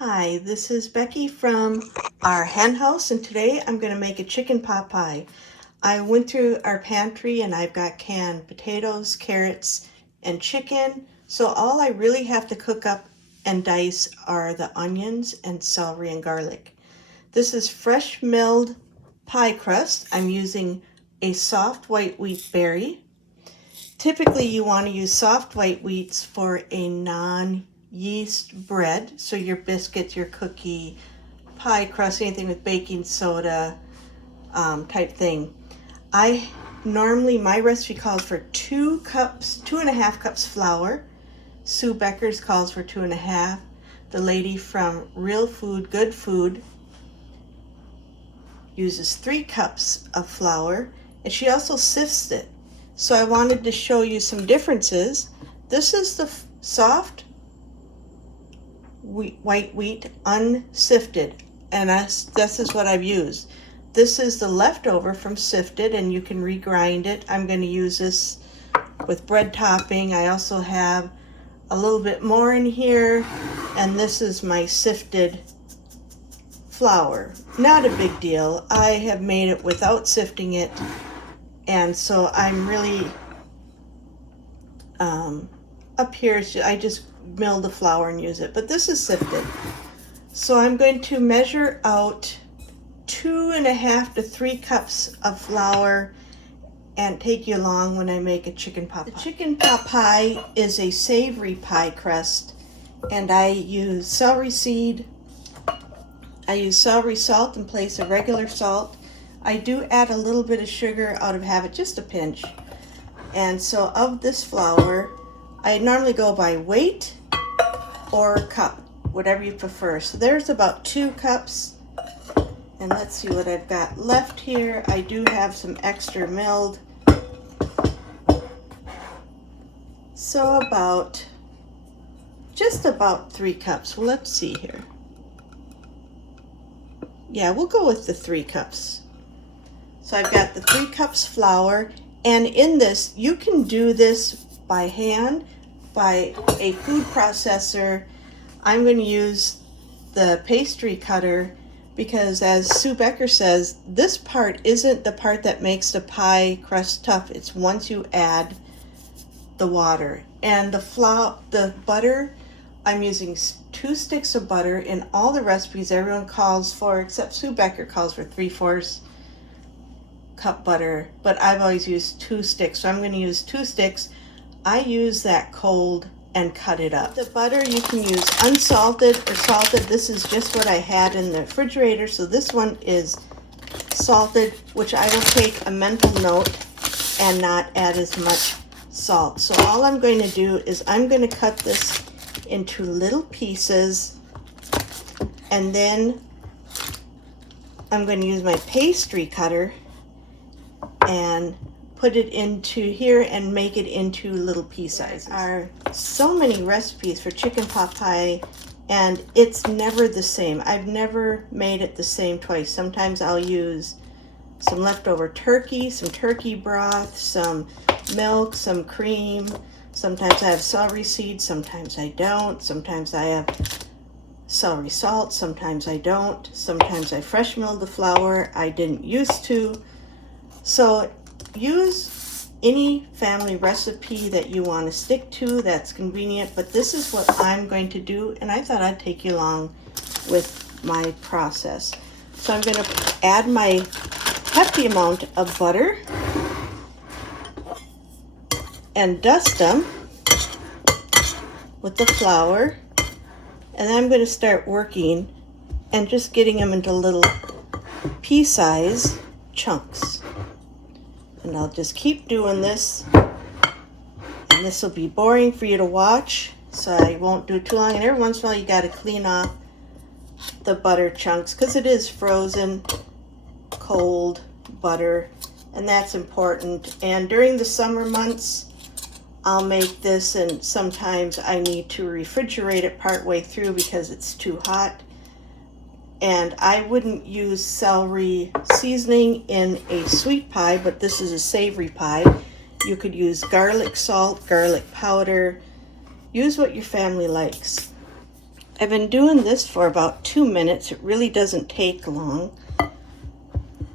Hi, this is Becky from our hen house, and today I'm going to make a chicken pot pie. I went through our pantry and I've got canned potatoes, carrots, and chicken. So all I really have to cook up and dice are the onions and celery and garlic. This is fresh milled pie crust. I'm using a soft white wheat berry. Typically you want to use soft white wheats for a non-yeast bread, so your biscuits, your cookie, pie crust, anything with baking soda type thing. My recipe calls for 2.5 cups flour. Sue Becker's calls for 2.5. The lady from Real Food, Good Food uses 3 cups of flour, and she also sifts it. So I wanted to show you some differences. This is the soft white wheat unsifted, and this is what I've used. This is the leftover from sifted, and you can regrind it. I'm going to use this with bread topping. I also have a little bit more in here, and this is my sifted flour. Not a big deal. I have made it without sifting it, and so I'm really up here, I just mill the flour and use it, but this is sifted. So I'm going to measure out 2.5 to 3 cups of flour and take you along when I make a chicken pot pie. The chicken pot pie is a savory pie crust, and I use celery seed. I use celery salt in place of regular salt. I do add a little bit of sugar out of habit, just a pinch. And so of this flour, I normally go by weight or cup, whatever you prefer. So there's about 2 cups. And let's see what I've got left here. I do have some extra milled. So just about 3 cups. Well, let's see here. Yeah, we'll go with the 3 cups. So I've got the 3 cups flour, and in this, you can do this by hand, by a food processor. I'm going to use the pastry cutter because, as Sue Becker says, this part isn't the part that makes the pie crust tough. It's once you add the water. And the butter, I'm using 2 sticks of butter. In all the recipes, everyone calls for, except Sue Becker calls for 3/4 cup butter, but I've always used 2 sticks, so I'm going to use 2 sticks. I use that cold and cut it up. The butter you can use unsalted or salted. This is just what I had in the refrigerator, so this one is salted, which I will take a mental note and not add as much salt. So all I'm going to do is I'm going to cut this into little pieces, and then I'm going to use my pastry cutter and put it into here and make it into little pea sizes. There are so many recipes for chicken pot pie, and it's never the same. I've never made it the same twice. Sometimes I'll use some leftover turkey, some turkey broth, some milk, some cream. Sometimes I have celery seeds, sometimes I don't. Sometimes I have celery salt, sometimes I don't. Sometimes I fresh milled the flour. I didn't used to. So use any family recipe that you want to stick to that's convenient, but this is what I'm going to do, and I thought I'd take you along with my process. So I'm going to add my hefty amount of butter and dust them with the flour, and then I'm going to start working and just getting them into little pea-size chunks. And I'll just keep doing this, and this will be boring for you to watch, so I won't do it too long. And every once in a while you got to clean off the butter chunks because it is frozen cold butter, and that's important. And during the summer months I'll make this, and sometimes I need to refrigerate it part way through because it's too hot. And I wouldn't use celery seasoning in a sweet pie, but this is a savory pie. You could use garlic salt, garlic powder. Use what your family likes. I've been doing this for about 2 minutes. It really doesn't take long.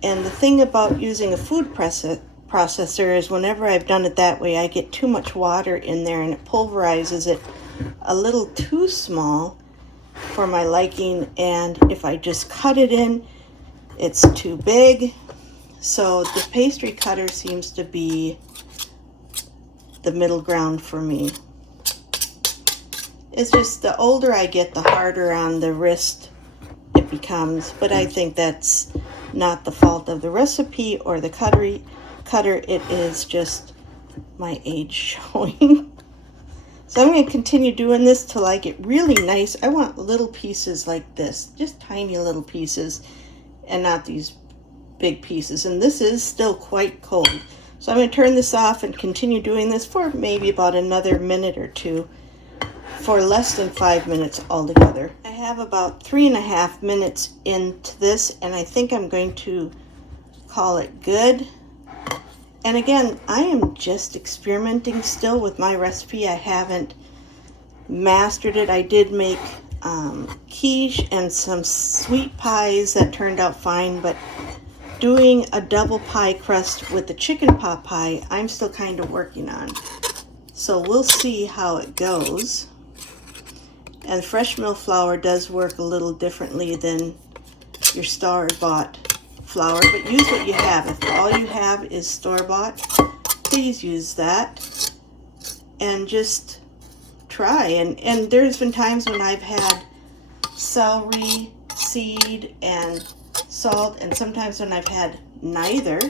And the thing about using a food processor is whenever I've done it that way, I get too much water in there and it pulverizes it a little too small for my liking. And if I just cut it in, it's too big. So the pastry cutter seems to be the middle ground for me. It's just the older I get, the harder on the wrist it becomes. But I think that's not the fault of the recipe or the cutter. It is just my age showing. So I'm going to continue doing this till I get really nice. I want little pieces like this, just tiny little pieces, and not these big pieces. And this is still quite cold. So I'm going to turn this off and continue doing this for maybe about another minute or two, for less than 5 minutes altogether. I have about 3.5 minutes into this, and I think I'm going to call it good. And again, I am just experimenting still with my recipe. I haven't mastered it. I did make quiche and some sweet pies that turned out fine, but doing a double pie crust with the chicken pot pie, I'm still kind of working on. So we'll see how it goes. And fresh mill flour does work a little differently than your store-bought flour, but use what you have. If all you have is store-bought, please use that and just try. And there's been times when I've had celery seed and salt, and sometimes when I've had neither.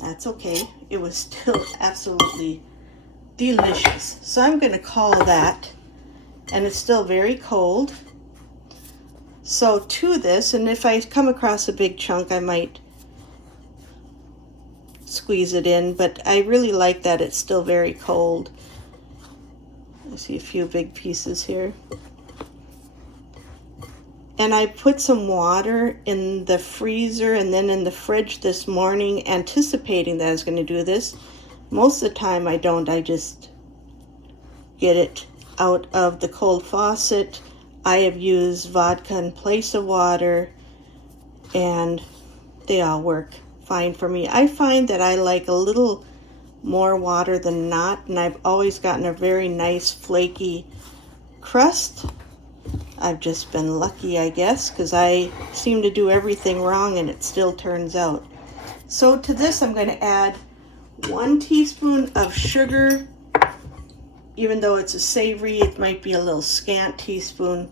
That's okay. It was still absolutely delicious. So I'm going to call that, and it's still very cold. So to this, and if I come across a big chunk, I might squeeze it in, but I really like that it's still very cold. I see a few big pieces here. And I put some water in the freezer and then in the fridge this morning, anticipating that I was going to do this. Most of the time I don't. I just get it out of the cold faucet. I have used vodka in place of water, and they all work fine for me. I find that I like a little more water than not, and I've always gotten a very nice flaky crust. I've just been lucky, I guess, because I seem to do everything wrong and it still turns out. So to this I'm going to add 1 teaspoon of sugar. Even though it's a savory, it might be a little scant teaspoon.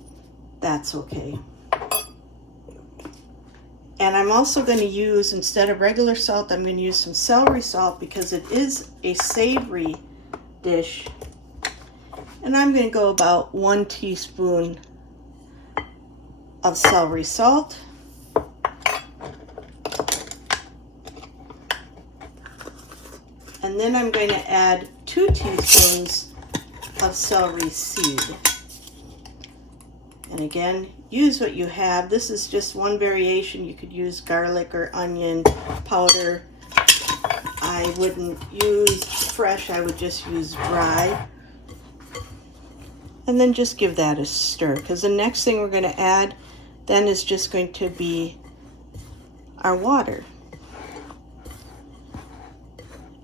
That's okay. And I'm also going to use, instead of regular salt, I'm going to use some celery salt because it is a savory dish. And I'm going to go about 1 teaspoon of celery salt. And then I'm going to add 2 teaspoons of celery seed. And again, use what you have. This is just one variation. You could use garlic or onion powder. I wouldn't use fresh, I would just use dry. And then just give that a stir, because the next thing we're going to add then is just going to be our water.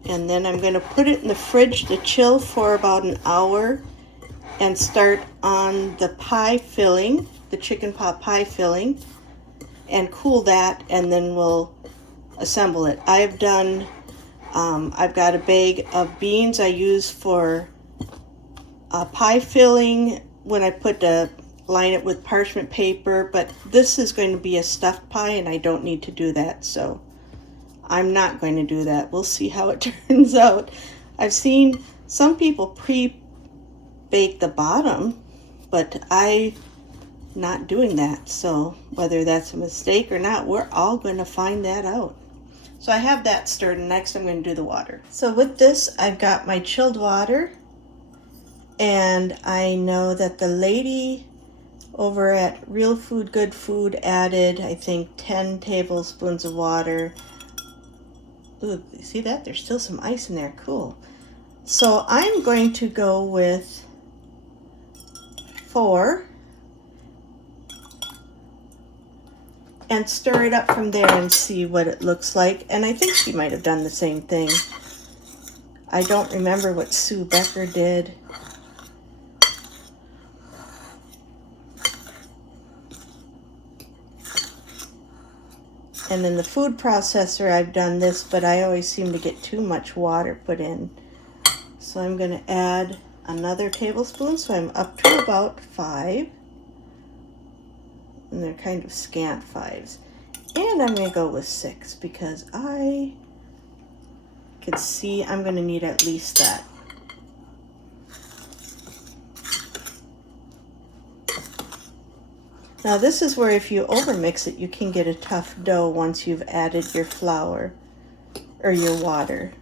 And then I'm going to put it in the fridge to chill for about an hour and start on the pie filling, the chicken pot pie filling, and cool that, and then we'll assemble it. I've got a bag of beans I use for pie filling when I line it with parchment paper, but this is going to be a stuffed pie and I don't need to do that, so I'm not going to do that. We'll see how it turns out. I've seen some people pre-bake the bottom, but I'm not doing that, so whether that's a mistake or not, we're all going to find that out. So I have that stirred, and next I'm going to do the water. So with this, I've got my chilled water, and I know that the lady over at Real Food Good Food added, I think, 10 tablespoons of water. Ooh, see that? There's still some ice in there. Cool. So I'm going to go with 4 and stir it up from there and see what it looks like. And I think she might have done the same thing. I don't remember what Sue Becker did. And in the food processor, I've done this, but I always seem to get too much water put in. So I'm going to add another tablespoon, so I'm up to about 5. And they're kind of scant 5s. And I'm going to go with 6 because I could see I'm going to need at least that. Now this is where if you overmix it, you can get a tough dough once you've added your flour or your water.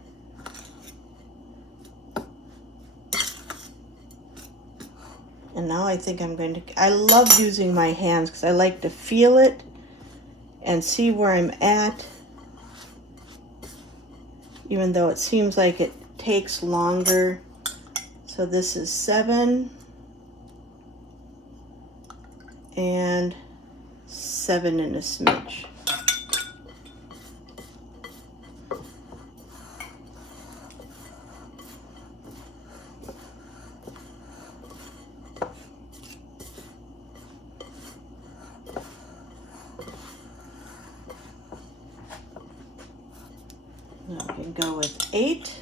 And now I think I'm going to, I love using my hands because I like to feel it and see where I'm at, even though it seems like it takes longer. So this is 7 and 7 and a smidge. I can go with 8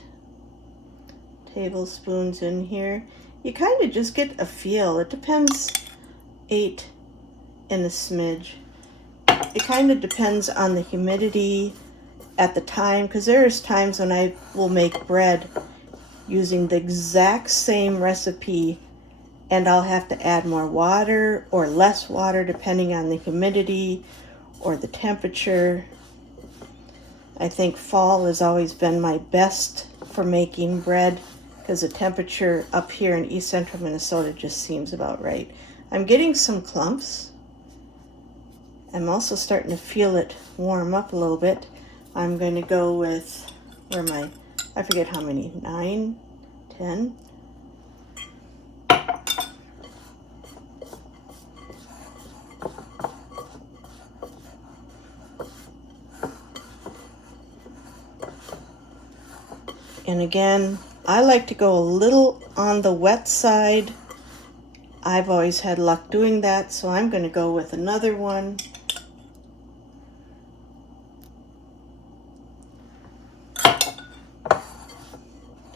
tablespoons in here. You kind of just get a feel. It depends. 8 and a smidge. It kind of depends on the humidity at the time, because there's times when I will make bread using the exact same recipe and I'll have to add more water or less water depending on the humidity or the temperature. I think fall has always been my best for making bread because the temperature up here in East Central Minnesota just seems about right. I'm getting some clumps. I'm also starting to feel it warm up a little bit. I'm going to go with, where am I? I forget how many, 9, 10. And again, I like to go a little on the wet side. I've always had luck doing that, so I'm going to go with another one.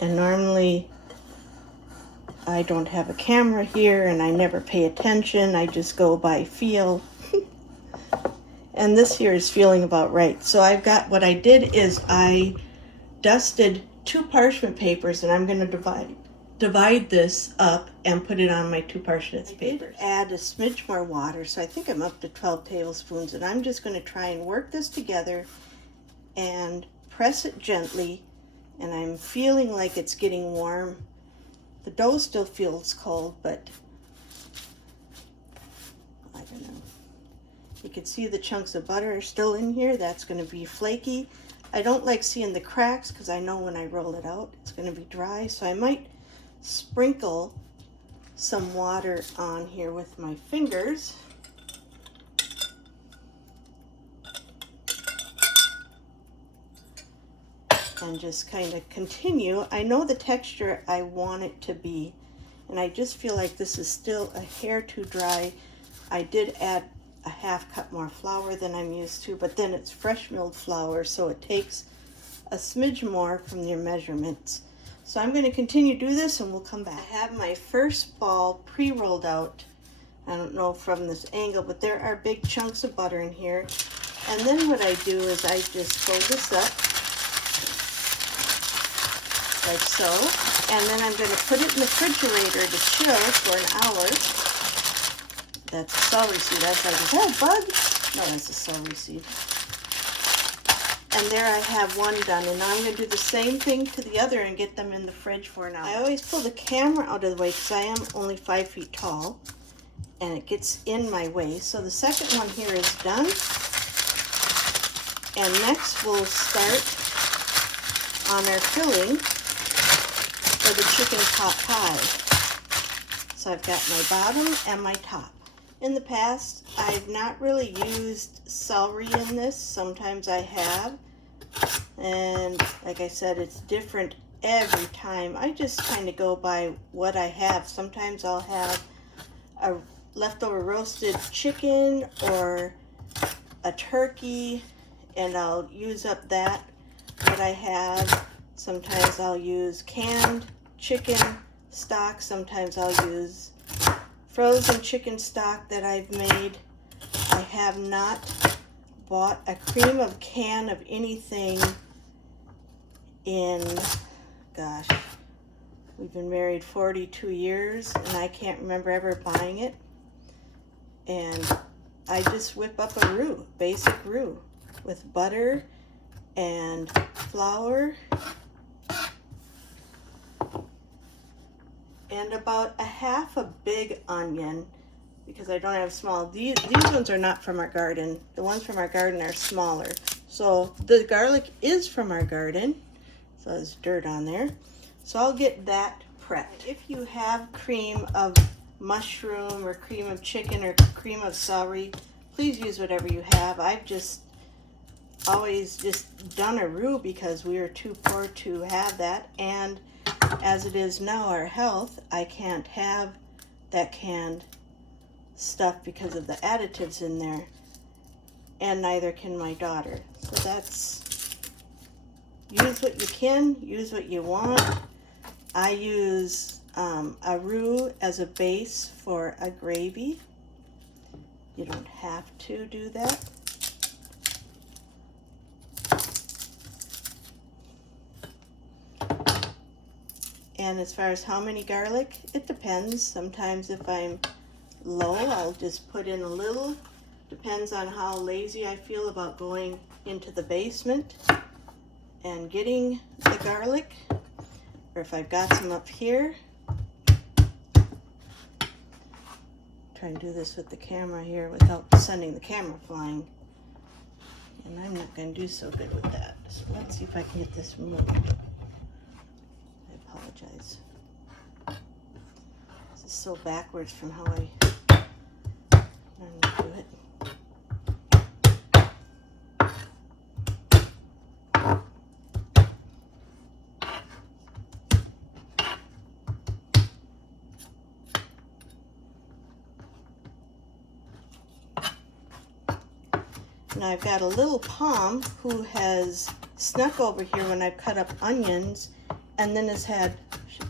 And normally I don't have a camera here and I never pay attention. I just go by feel. And this here is feeling about right. So I've got, what I did is I dusted 2 parchment papers and I'm going to divide this up and put it on my 2 parchment papers. Add a smidge more water, so I think I'm up to 12 tablespoons, and I'm just going to try and work this together and press it gently, and I'm feeling like it's getting warm. The dough still feels cold, but I don't know. You can see the chunks of butter are still in here. That's going to be flaky. I don't like seeing the cracks because I know when I roll it out it's going to be dry, so I might sprinkle some water on here with my fingers. And just kind of continue. I know the texture I want it to be, and I just feel like this is still a hair too dry. I did add a 1/2 cup more flour than I'm used to, but then it's fresh milled flour, so it takes a smidge more from your measurements. So I'm going to continue to do this and we'll come back. I have my first ball pre-rolled out. I don't know from this angle, but there are big chunks of butter in here. And then what I do is I just fold this up like so, and then I'm going to put it in the refrigerator to chill for an hour. That's a celery seed. I was like, is that a bug? No, that's a celery seed. And there I have one done, and now I'm going to do the same thing to the other and get them in the fridge for an hour. I always pull the camera out of the way because I am only 5 feet tall, and it gets in my way. So the second one here is done, and next we'll start on our filling for the chicken pot pie. So I've got my bottom and my top. In the past, I've not really used celery in this. Sometimes I have. And like I said, it's different every time. I just kind of go by what I have. Sometimes I'll have a leftover roasted chicken or a turkey, and I'll use up that, what I have. Sometimes I'll use canned chicken stock. Sometimes I'll use frozen chicken stock that I've made. I have not bought a cream of can of anything in, gosh, we've been married 42 years and I can't remember ever buying it. And I just whip up a roux, basic roux, with butter and flour and about a half a big onion, because I don't have small. These ones are not from our garden. The ones from our garden are smaller. So the garlic is from our garden. So there's dirt on there. So I'll get that prepped. If you have cream of mushroom or cream of chicken or cream of celery, please use whatever you have. I've just always just done a roux because we are too poor to have that. And as it is now, our health, I can't have that canned stuff because of the additives in there, and neither can my daughter. So that's, use what you can, use what you want. I use a roux as a base for a gravy. You don't have to do that. And as far as how many garlic, it depends. Sometimes if I'm low, I'll just put in a little. Depends on how lazy I feel about going into the basement and getting the garlic, or if I've got some up here. Try and do this with the camera here without sending the camera flying, and I'm not going to do so good with that. So let's see if I can get this removed. I apologize. This is so backwards from how I do it. Now I've got a little Pom who has snuck over here when I've cut up onions and then has had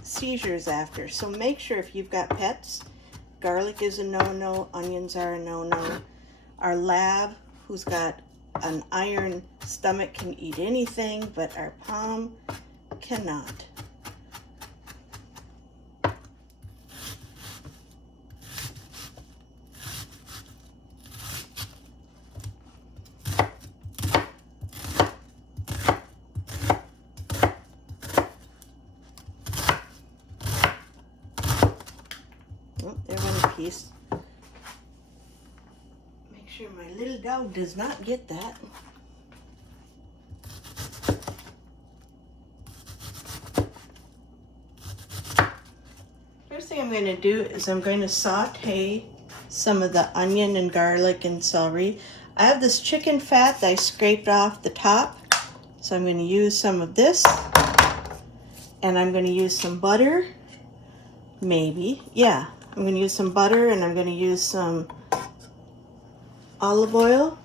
seizures after. So make sure if you've got pets, garlic is a no-no, onions are a no-no. Our lab, who's got an iron stomach, can eat anything, but our Pom cannot. Oh, there went a piece. Make sure my little dog does not get that. First thing I'm going to do is I'm going to saute some of the onion and garlic and celery. I have this chicken fat that I scraped off the top, so I'm going to use some of this, and I'm going to use some butter, maybe, yeah. I'm going to use some butter, and I'm going to use some olive oil.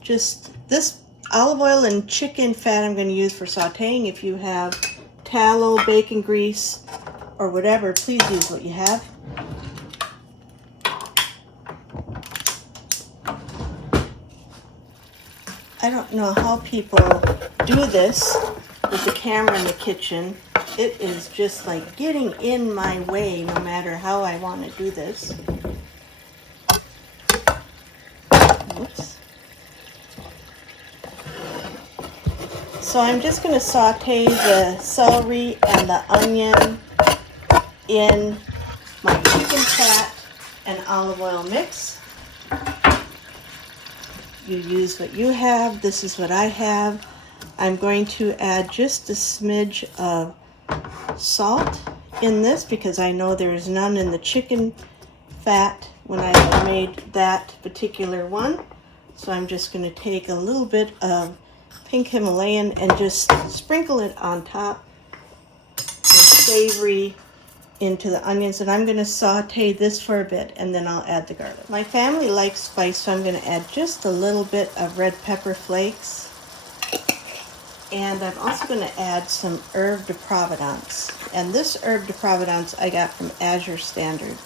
Just this olive oil and chicken fat I'm going to use for sauteing. If you have tallow, bacon grease, or whatever, please use what you have. I don't know how people do this with the camera in the kitchen. It is just like getting in my way no matter how I want to do this. Oops. So I'm just going to saute the celery and the onion in my chicken fat and olive oil mix. You use what you have. This is what I have. I'm going to add just a smidge of salt in this because I know there is none in the chicken fat when I made that particular one. So I'm just going to take a little bit of pink Himalayan and just sprinkle it on top with savory into the onions, and I'm going to saute this for a bit and then I'll add the garlic. My family likes spice, so I'm going to add just a little bit of red pepper flakes, and I'm also going to add some herb de Providence, and this herb de Providence I got from Azure Standard.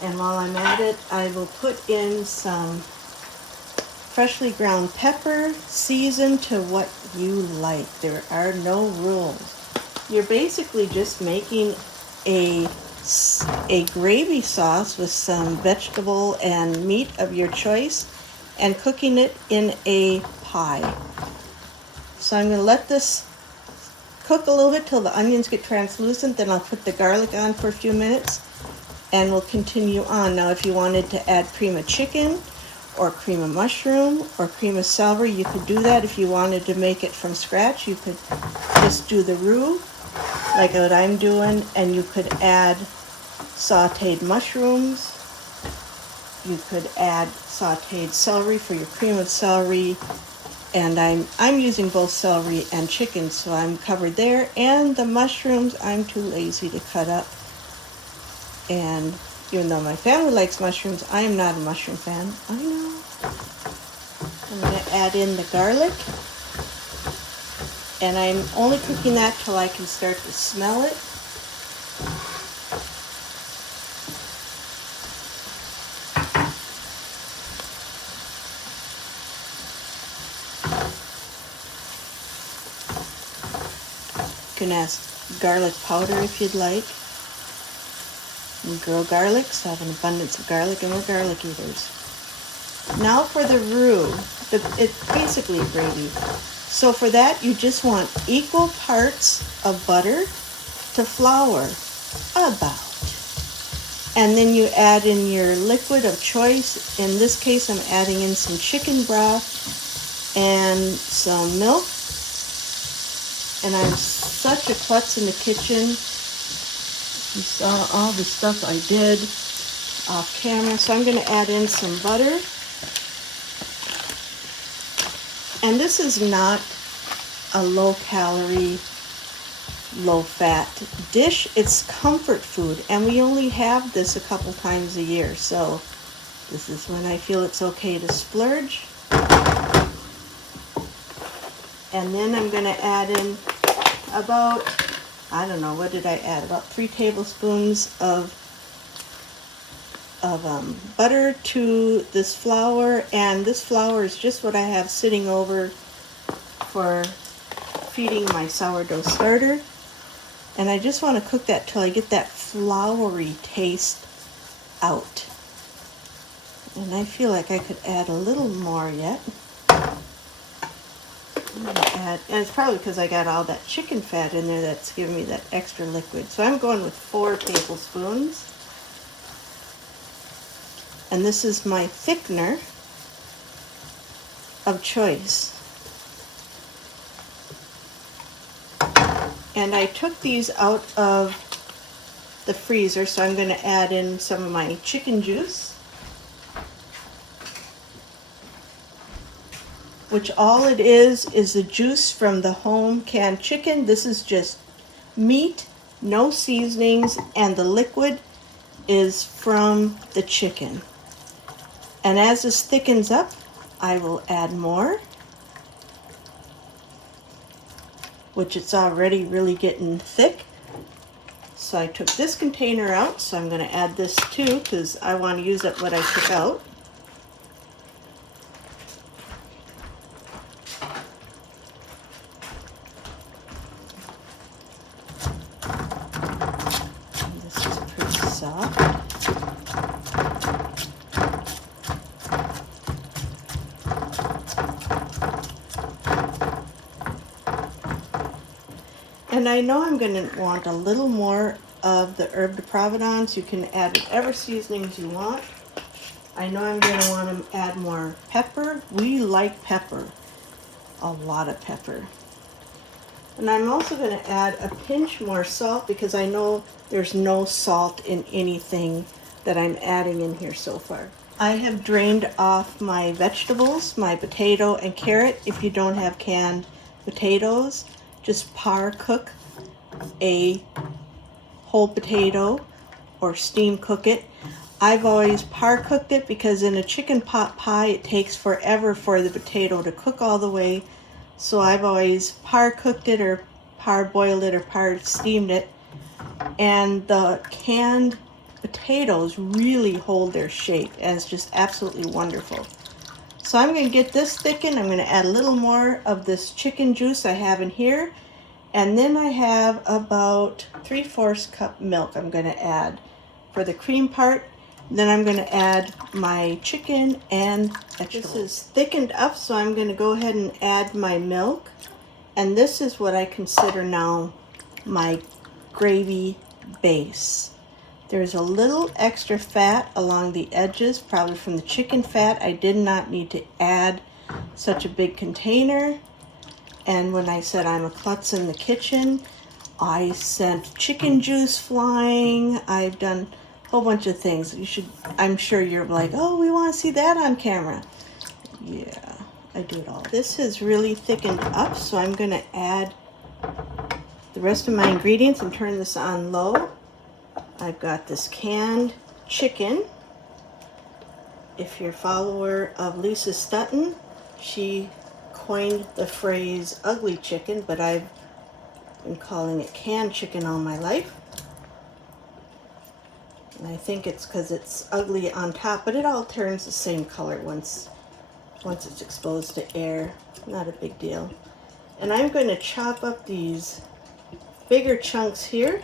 And while I'm at it, I will put in some freshly ground pepper, seasoned to what you like. There are no rules. You're basically just making a gravy sauce with some vegetable and meat of your choice and cooking it in a pie. So I'm going to let this cook a little bit till the onions get translucent, then I'll put the garlic on for a few minutes and we'll continue on. Now if you wanted to add cream of chicken or cream of mushroom or cream of celery, you could do that. If you wanted to make it from scratch, you could just do the roux like what I'm doing, and you could add sauteed mushrooms. You could add sauteed celery for your cream of celery, and I'm using both celery and chicken, so I'm covered there. And the mushrooms I'm too lazy to cut up, and even though my family likes mushrooms, I am not a mushroom fan. I know. I'm going to add in the garlic. And I'm only cooking that till I can start to smell it. You can add garlic powder if you'd like. We grow garlic, so I have an abundance of garlic, and we're garlic eaters. Now for the roux. It's basically a gravy. So for that, you just want equal parts of butter to flour, about. And then you add in your liquid of choice. In this case, I'm adding in some chicken broth and some milk. And I'm such a klutz in the kitchen. You saw all the stuff I did off camera. So I'm going to add in some butter. And this is not a low-calorie, low-fat dish. It's comfort food, and we only have this a couple times a year. So this is when I feel it's okay to splurge. And then I'm going to add in about, I don't know, what did I add? About 3 tablespoons of butter to this flour, and this flour is just what I have sitting over for feeding my sourdough starter. And I just want to cook that till I get that floury taste out. And I feel like I could add a little more yet. I'm going to add, and it's probably because I got all that chicken fat in there that's giving me that extra liquid. So I'm going with 4 tablespoons. And this is my thickener of choice. And I took these out of the freezer, so I'm going to add in some of my chicken juice, which all it is the juice from the home canned chicken. This is just meat, no seasonings, and the liquid is from the chicken. And as this thickens up, I will add more, which it's already really getting thick. So I took this container out, so I'm going to add this too, because I want to use up what I took out. And this is pretty soft. And I know I'm going to want a little more of the herb de Providence. You can add whatever seasonings you want. I know I'm going to want to add more pepper. We like pepper, a lot of pepper. And I'm also going to add a pinch more salt because I know there's no salt in anything that I'm adding in here so far. I have drained off my vegetables, my potato and carrot. If you don't have canned potatoes, just par cook a whole potato or steam cook it. I've always par cooked it because in a chicken pot pie it takes forever for the potato to cook all the way. So I've always par cooked it or par boiled it or par steamed it. And the canned potatoes really hold their shape, and it's just absolutely wonderful. So I'm going to get this thickened. I'm going to add a little more of this chicken juice I have in here, and then I have about 3/4 cup milk I'm going to add for the cream part. Then I'm going to add my chicken and vegetables. This is thickened up, so I'm going to go ahead and add my milk, and this is what I consider now my gravy base. There's a little extra fat along the edges, probably from the chicken fat. I did not need to add such a big container. And when I said I'm a klutz in the kitchen, I sent chicken juice flying. I've done a whole bunch of things. I'm sure you're like, oh, we want to see that on camera. Yeah, I do it all. This is really thickened up, so I'm going to add the rest of my ingredients and turn this on low. I've got this canned chicken. If you're a follower of Lisa Stutton, she coined the phrase ugly chicken, but I've been calling it canned chicken all my life. And I think it's because it's ugly on top, but it all turns the same color once it's exposed to air. Not a big deal. And I'm going to chop up these bigger chunks here.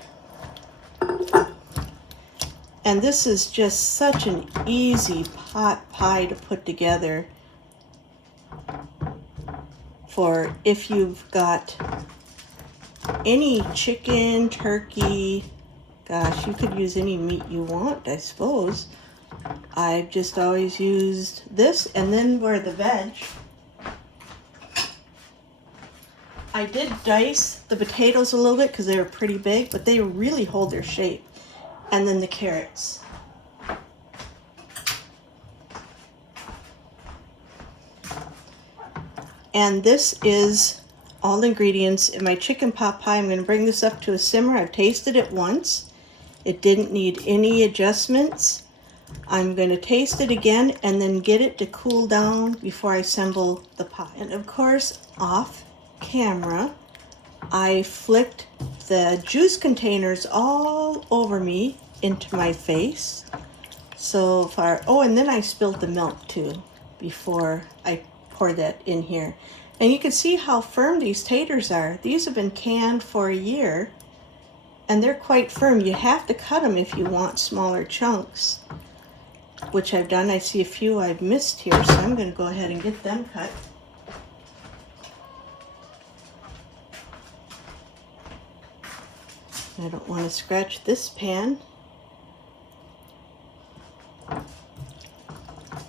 And this is just such an easy pot pie to put together for if you've got any chicken, turkey, gosh, you could use any meat you want, I suppose. I've just always used this, and then for the veg, I did dice the potatoes a little bit because they were pretty big, but they really hold their shape. And then the carrots. And this is all the ingredients in my chicken pot pie. I'm going to bring this up to a simmer. I've tasted it once. It didn't need any adjustments. I'm going to taste it again and then get it to cool down before I assemble the pie. And of course, off camera, I flicked the juice containers all over me into my face. So far, oh, and then I spilled the milk too before I poured that in here. And you can see how firm these taters are. These have been canned for a year and they're quite firm. You have to cut them if you want smaller chunks, which I've done. I see a few I've missed here, so I'm going to go ahead and get them cut. I don't want to scratch this pan.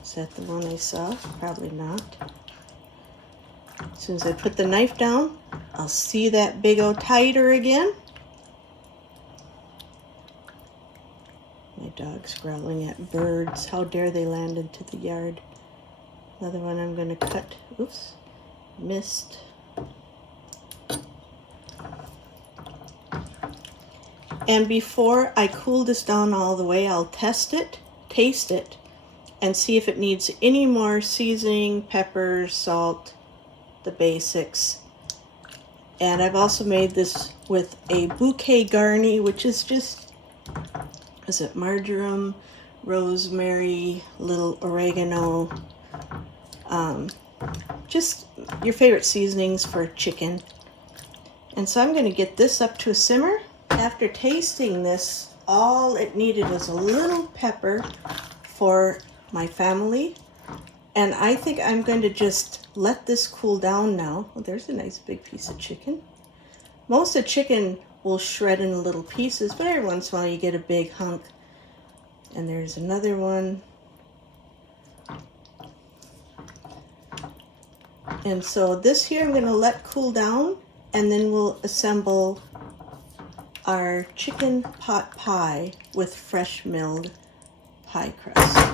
Is that the one I saw? Probably not. As soon as I put the knife down, I'll see that big old titer again. My dog's growling at birds. How dare they land into the yard. Another one I'm going to cut. Oops. Missed. And before I cool this down all the way, I'll test it, taste it, and see if it needs any more seasoning, pepper, salt, the basics. And I've also made this with a bouquet garni, which is just, is it marjoram, rosemary, little oregano, just your favorite seasonings for chicken. And so I'm going to get this up to a simmer. After tasting this, all it needed was a little pepper for my family. And I think I'm going to just let this cool down now. Oh, there's a nice big piece of chicken. Most of the chicken will shred in little pieces, but every once in a while you get a big hunk. And there's another one. And so this here I'm going to let cool down, and then we'll assemble our chicken pot pie with fresh milled pie crust.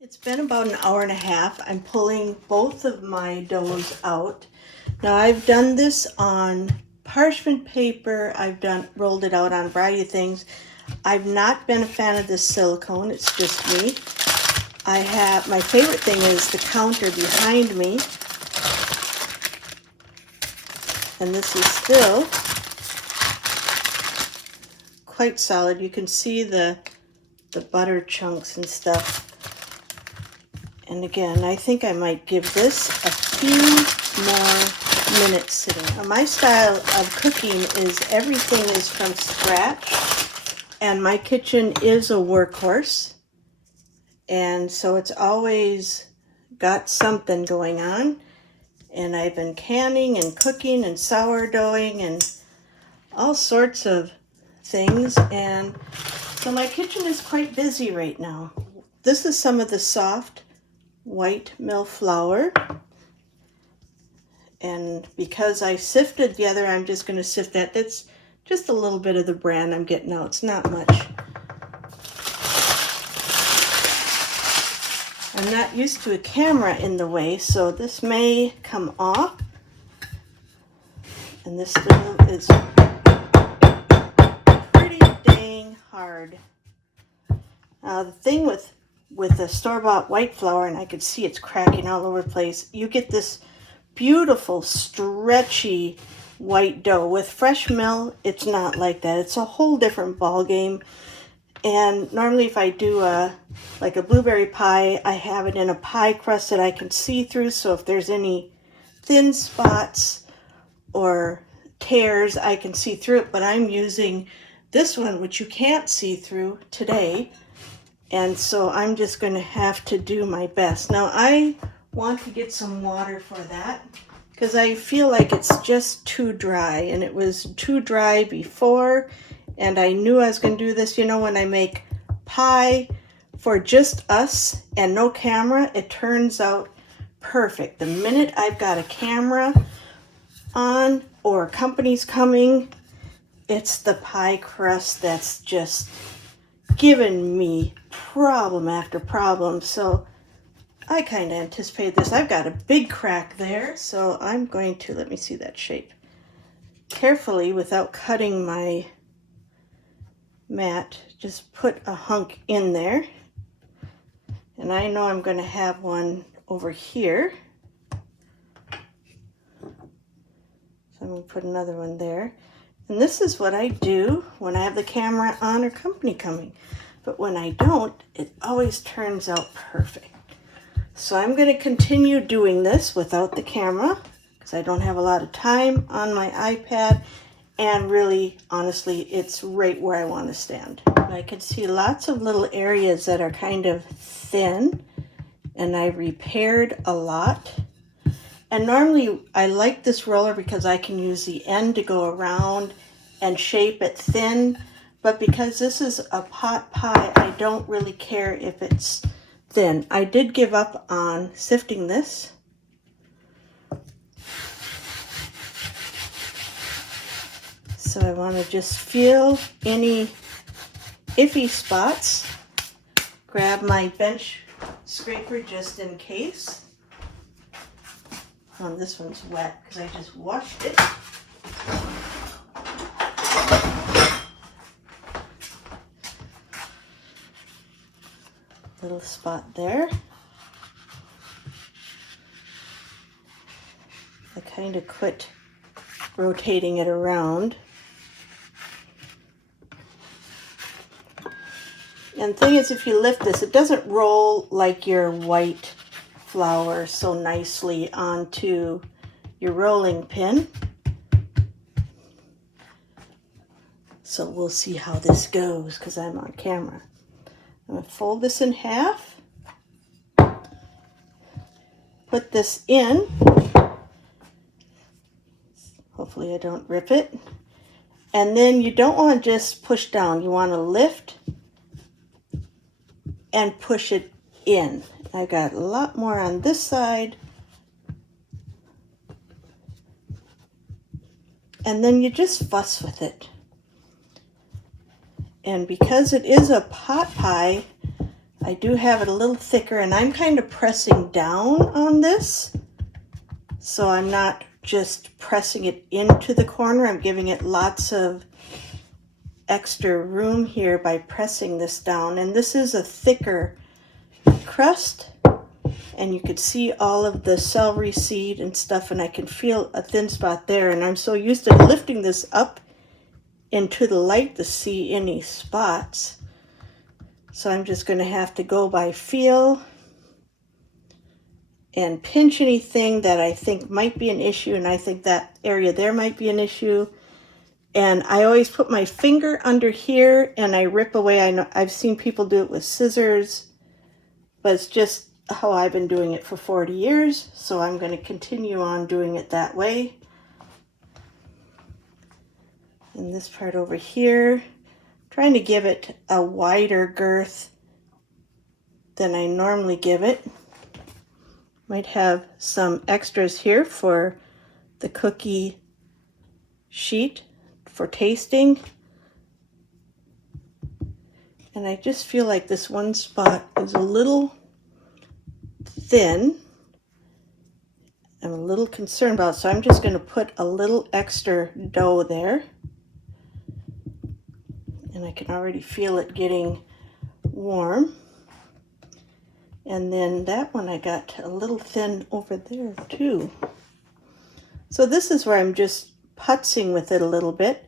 It's been about an hour and a half. I'm pulling both of my doughs out. Now I've done this on parchment paper. I've rolled it out on a variety of things. I've not been a fan of this silicone. It's just me. My favorite thing is the counter behind me. And this is still quite solid. You can see the butter chunks and stuff. And again, I think I might give this a few more minutes sitting. Now, my style of cooking is everything is from scratch, and my kitchen is a workhorse. And so it's always got something going on. And I've been canning and cooking and sourdoughing and all sorts of things. And so my kitchen is quite busy right now. This is some of the soft white mill flour, and because I sifted the other, I'm just going to sift that. That's just a little bit of the bran I'm getting out. It's not much. I'm not used to a camera in the way, so this may come off, and this still is pretty dang hard. Now the thing with the store-bought white flour, and I could see it's cracking all over the place, you get this beautiful stretchy white dough. With fresh mill, it's not like that. It's a whole different ball game. And normally if I do like a blueberry pie, I have it in a pie crust that I can see through, so if there's any thin spots or tears, I can see through it. But I'm using this one, which you can't see through today. And so I'm just going to have to do my best. Now I want to get some water for that because I feel like it's just too dry, and it was too dry before, and I knew I was going to do this. You know, when I make pie for just us and no camera, it turns out perfect. The minute I've got a camera on or company's coming, it's the pie crust that's just given me problem after problem. So I kind of anticipated this. I've got a big crack there, so I'm going to, let me see that shape carefully without cutting my mat. Just put a hunk in there, and I know I'm going to have one over here, so I'm going to put another one there. And this is what I do when I have the camera on or company coming. But when I don't, it always turns out perfect. So I'm going to continue doing this without the camera because I don't have a lot of time on my iPad. And really, honestly, it's right where I want to stand. I can see lots of little areas that are kind of thin, and I repaired a lot. And normally I like this roller because I can use the end to go around and shape it thin. But because this is a pot pie, I don't really care if it's thin. I did give up on sifting this. So I want to just feel any iffy spots. Grab my bench scraper just in case. Oh, this one's wet because I just washed it. Little spot there. I kind of quit rotating it around. And the thing is, if you lift this, it doesn't roll like your white flour so nicely onto your rolling pin. So we'll see how this goes because I'm on camera. I'm going to fold this in half, put this in. Hopefully I don't rip it. And then you don't want to just push down. You want to lift and push it in. I got a lot more on this side. And then you just fuss with it. And because it is a pot pie, I do have it a little thicker, and I'm kind of pressing down on this. So I'm not just pressing it into the corner. I'm giving it lots of extra room here by pressing this down. And this is a thicker crust. And you could see all of the celery seed and stuff, and I can feel a thin spot there. And I'm so used to lifting this up into the light to see any spots. So I'm just going to have to go by feel and pinch anything that I think might be an issue, and I think that area there might be an issue. And I always put my finger under here and I rip away. I know I've seen people do it with scissors, but it's just how I've been doing it for 40 years. So I'm going to continue on doing it that way. And this part over here, trying to give it a wider girth than I normally give it. Might have some extras here for the cookie sheet for tasting. And I just feel like this one spot is a little thin. I'm a little concerned about it, so I'm just going to put a little extra dough there. And I can already feel it getting warm. And then that one I got a little thin over there too. So this is where I'm just putzing with it a little bit.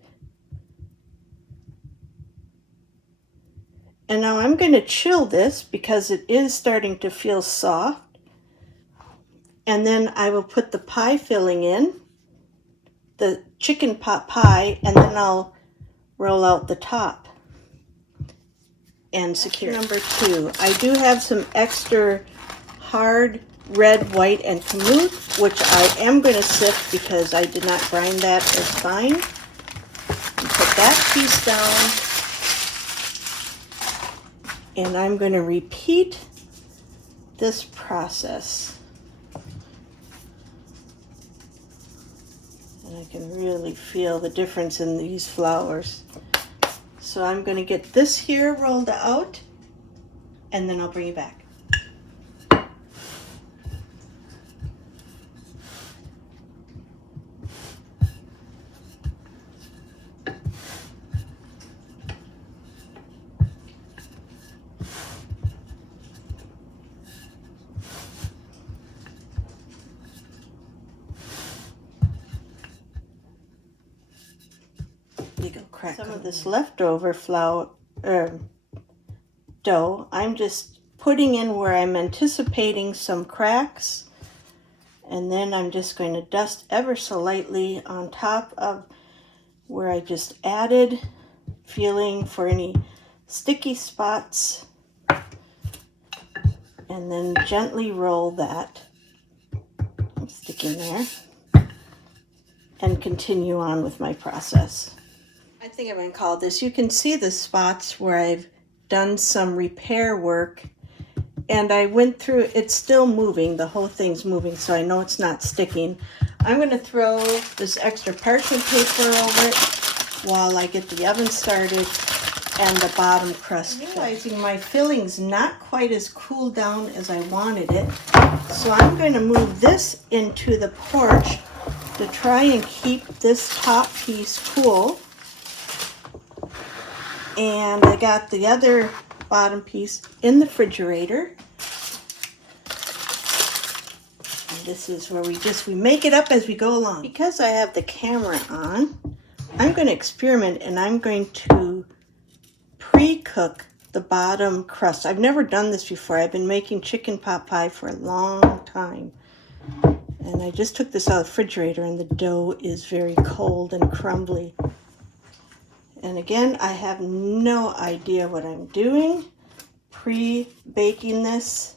And now I'm going to chill this because it is starting to feel soft. And then I will put the pie filling in, the chicken pot pie, and then I'll roll out the top and secure. Number 2, I do have some extra hard red, white, and kamut, which I am going to sift because I did not grind that as fine. And put that piece down. And I'm going to repeat this process. And I can really feel the difference in these flours. So I'm going to get this here rolled out, and then I'll bring it back. Some of this leftover flour dough, I'm just putting in where I'm anticipating some cracks, and then I'm just going to dust ever so lightly on top of where I just added, feeling for any sticky spots, and then gently roll that, sticking there, and continue on with my process. I think I'm going to call this. You can see the spots where I've done some repair work, and I went through, it's still moving, the whole thing's moving, so I know it's not sticking. I'm going to throw this extra parchment paper over it while I get the oven started and the bottom crust. I'm realizing my filling's not quite as cooled down as I wanted it, so I'm going to move this into the porch to try and keep this top piece cool. And I got the other bottom piece in the refrigerator. And this is where we make it up as we go along. Because I have the camera on, I'm going to experiment, and I'm going to pre-cook the bottom crust. I've never done this before. I've been making chicken pot pie for a long time. And I just took this out of the refrigerator, and the dough is very cold and crumbly. And again, I have no idea what I'm doing, pre-baking this,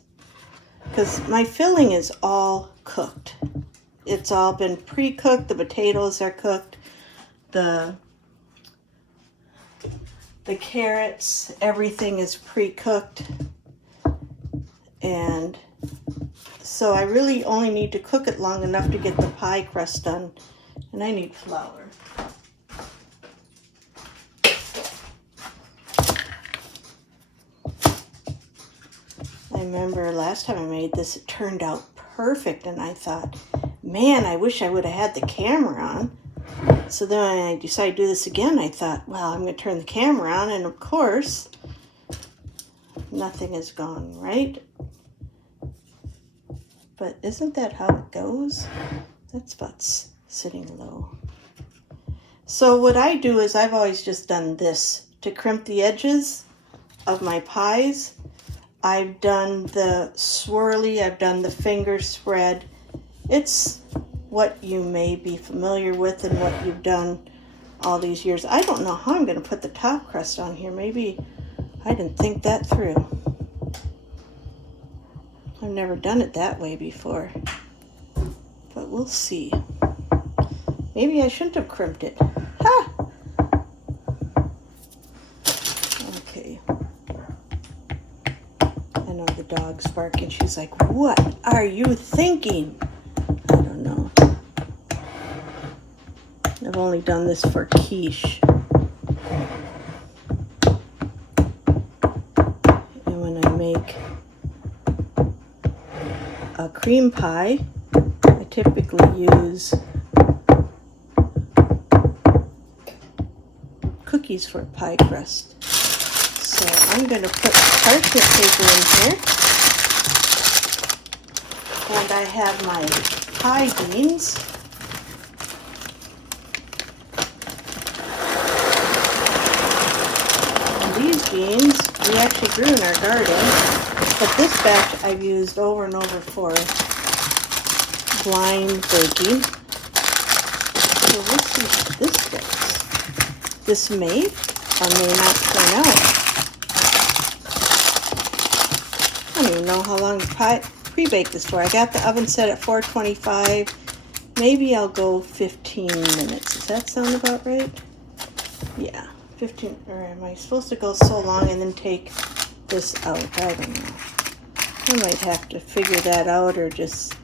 because my filling is all cooked. It's all been pre-cooked, the potatoes are cooked, the carrots, everything is pre-cooked. And so I really only need to cook it long enough to get the pie crust done, and I need flour. remember last time I made this, it turned out perfect, and I thought, man, I wish I would have had the camera on. So then when I decided to do this again, I thought, well, I'm going to turn the camera on, and of course, nothing has gone right. But isn't that how it goes? That's about sitting low. So what I do is I've always just done this to crimp the edges of my pies. I've done the swirly, I've done the finger spread. It's what you may be familiar with and what you've done all these years. I don't know how I'm going to put the top crust on here. Maybe I didn't think that through. I've never done it that way before, but we'll see. Maybe I shouldn't have crimped it. Ha! Okay. I know the dog's barking. She's like, what are you thinking? I don't know. I've only done this for quiche. And when I make a cream pie, I typically use cookies for pie crust. So I'm going to put parchment paper in here. And I have my pie beans. And these beans we actually grew in our garden. But this batch I've used over and over for blind baking. So we'll see how this goes. This may or may not turn out. I don't even know how long to pre-bake this for. I got the oven set at 425. Maybe I'll go 15 minutes. Does that sound about right? Yeah, 15. Or am I supposed to go so long and then take this out? I don't know. I might have to figure that out or just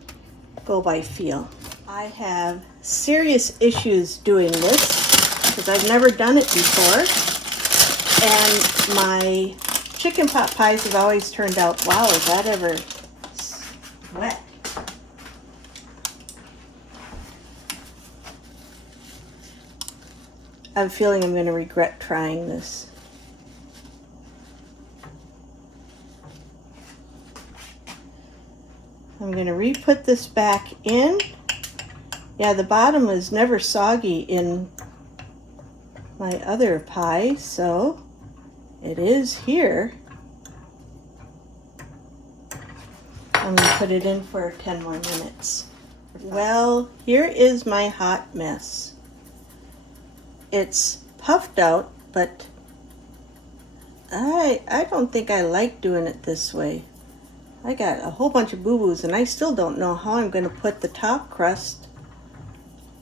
go by feel. I have serious issues doing this because I've never done it before, and my chicken pot pies have always turned out, wow, is that ever wet? I'm feeling I'm going to regret trying this. I'm going to re-put this back in. Yeah, the bottom was never soggy in my other pie, so it is here. I'm going to put it in for 10 more minutes. Well, here is my hot mess. It's puffed out, but I don't think I like doing it this way. I got a whole bunch of boo-boos, and I still don't know how I'm going to put the top crust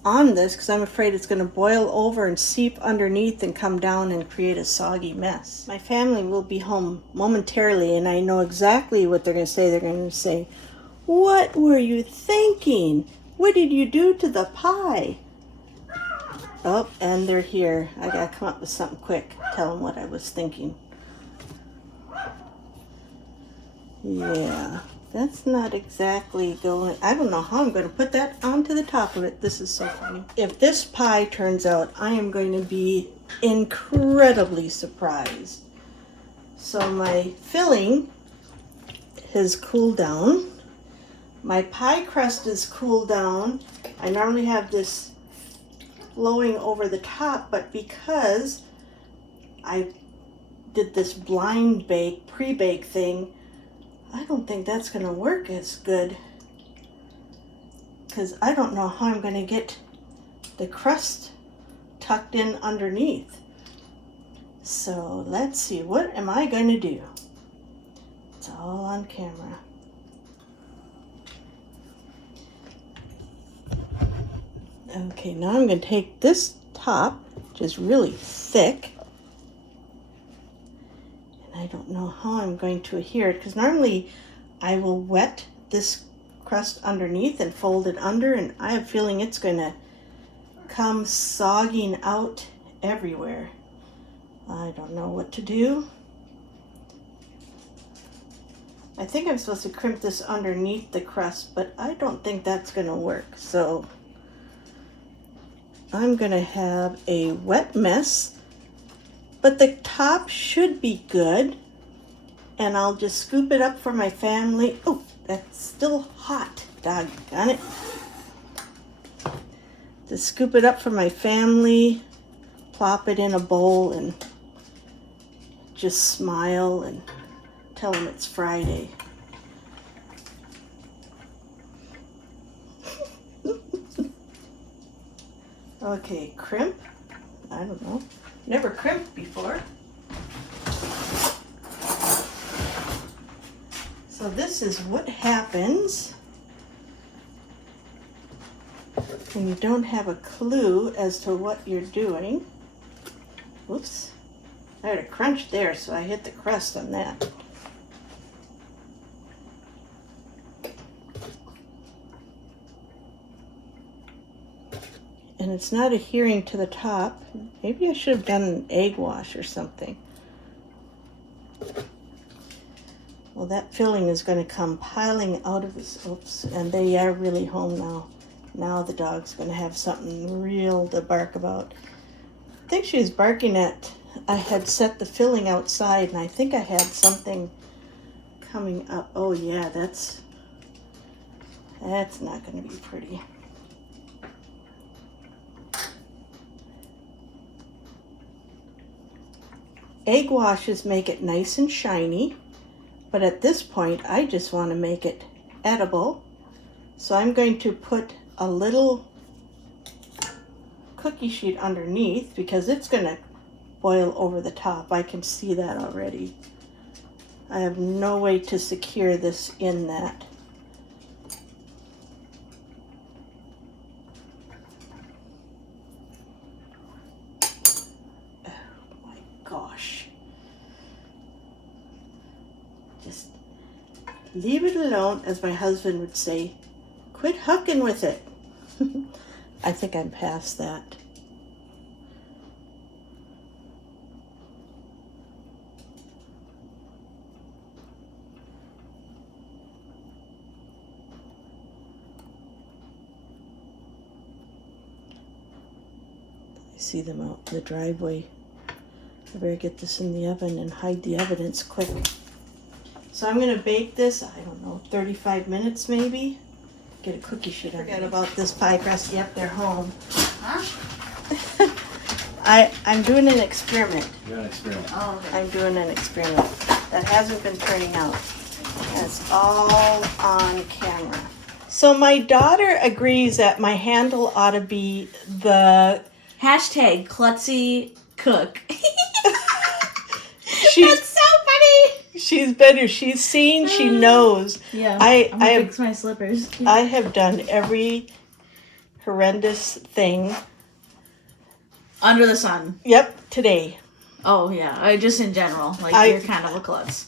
on this because I'm afraid it's going to boil over and seep underneath and come down and create a soggy mess. My family will be home momentarily, and I know exactly what they're going to say. They're going to say, "What were you thinking? What did you do to the pie?" Oh, and they're here. I got to come up with something quick. Tell them what I was thinking. Yeah, that's not exactly going. I don't know how I'm going to put that onto the top of it. This is so funny. If this pie turns out, I am going to be incredibly surprised. So my filling has cooled down. My pie crust is cooled down. I normally have this flowing over the top, but because I did this blind bake, pre-bake thing, I don't think that's going to work as good because I don't know how I'm going to get the crust tucked in underneath. So let's see, what am I going to do? It's all on camera. Okay, now I'm going to take this top, which is really thick, I don't know how I'm going to adhere it because normally I will wet this crust underneath and fold it under, and I have a feeling it's going to come sogging out everywhere. I don't know what to do. I think I'm supposed to crimp this underneath the crust, but I don't think that's gonna work. So I'm gonna have a wet mess, but the top should be good. And I'll just scoop it up for my family. Oh, that's still hot, doggone it. Just scoop it up for my family, plop it in a bowl, and just smile and tell them it's Friday. Okay, crimp. I don't know. Never crimped before. So this is what happens when you don't have a clue as to what you're doing. Whoops. I had a crunch there, so I hit the crust on that. And it's not adhering to the top. Maybe I should have done an egg wash or something. Well, that filling is going to come piling out of this. Oops, and they are really home now. Now the dog's going to have something real to bark about. I think she was barking at, I had set the filling outside, and I think I had something coming up. Oh yeah, that's not going to be pretty. Egg washes make it nice and shiny. But at this point, I just want to make it edible. So I'm going to put a little cookie sheet underneath because it's going to boil over the top. I can see that already. I have no way to secure this in that. Oh my gosh. Just leave it alone, as my husband would say. Quit hucking with it. I think I'm past that. I see them out in the driveway. I better get this in the oven and hide the evidence quick. So I'm going to bake this, I don't know, 35 minutes maybe. Get a cookie sheet. I forgot about this pie crust. Yep, they're home. Huh? I'm doing an experiment. You're doing an experiment. Oh, okay. I'm doing an experiment that hasn't been turning out. That's all on camera. So my daughter agrees that my handle ought to be the... Hashtag klutzy cook. She's, That's so funny. she's better. She's seen. She knows. Yeah, I I'm gonna have, fix my slippers. I have done every horrendous thing. Under the sun. Yep, today. Oh yeah, I just in general, like you're kind of a klutz.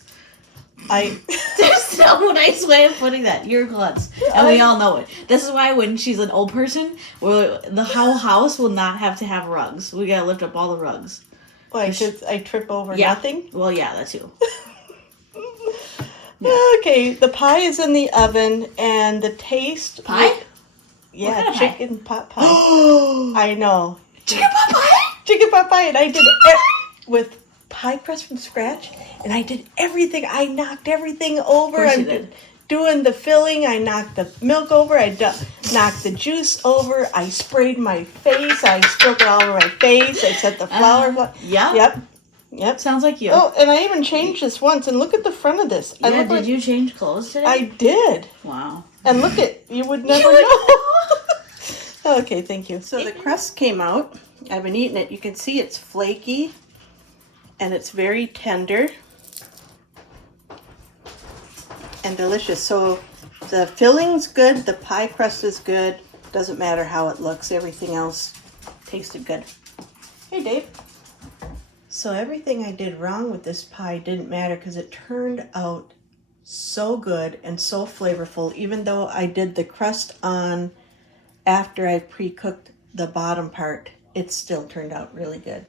There's no nice way of putting that. You're a klutz, and we all know it. This is why when she's an old person, the whole house will not have to have rugs. We gotta lift up all the rugs. Like, I trip over Yeah. nothing? Well, yeah, that too. Okay, the pie is in the oven, and the taste... Pie? Yeah, kind of chicken pot pie. I know. Chicken pot pie? Chicken pot pie, and I did with pie crust from scratch, and I did everything. I knocked everything over. Of course you I'm did. doing the filling. I knocked the milk over. I knocked the juice over. I sprayed my face. I spilled it all over my face. I set the flour. Yeah. Yep. Sounds like you. Oh, and I even changed this once. And look at the front of this. I Yeah, look did like, you change clothes today? I did. Wow. And look at, you would never know. Okay, thank you. So the crust came out. I've been eating it. You can see it's flaky and it's very tender and delicious. So the filling's good, the pie crust is good. Doesn't matter how it looks. Everything else tasted good. Hey, Dave. So everything I did wrong with this pie didn't matter because it turned out so good and so flavorful, even though I did the crust on after I pre-cooked the bottom part. It still turned out really good.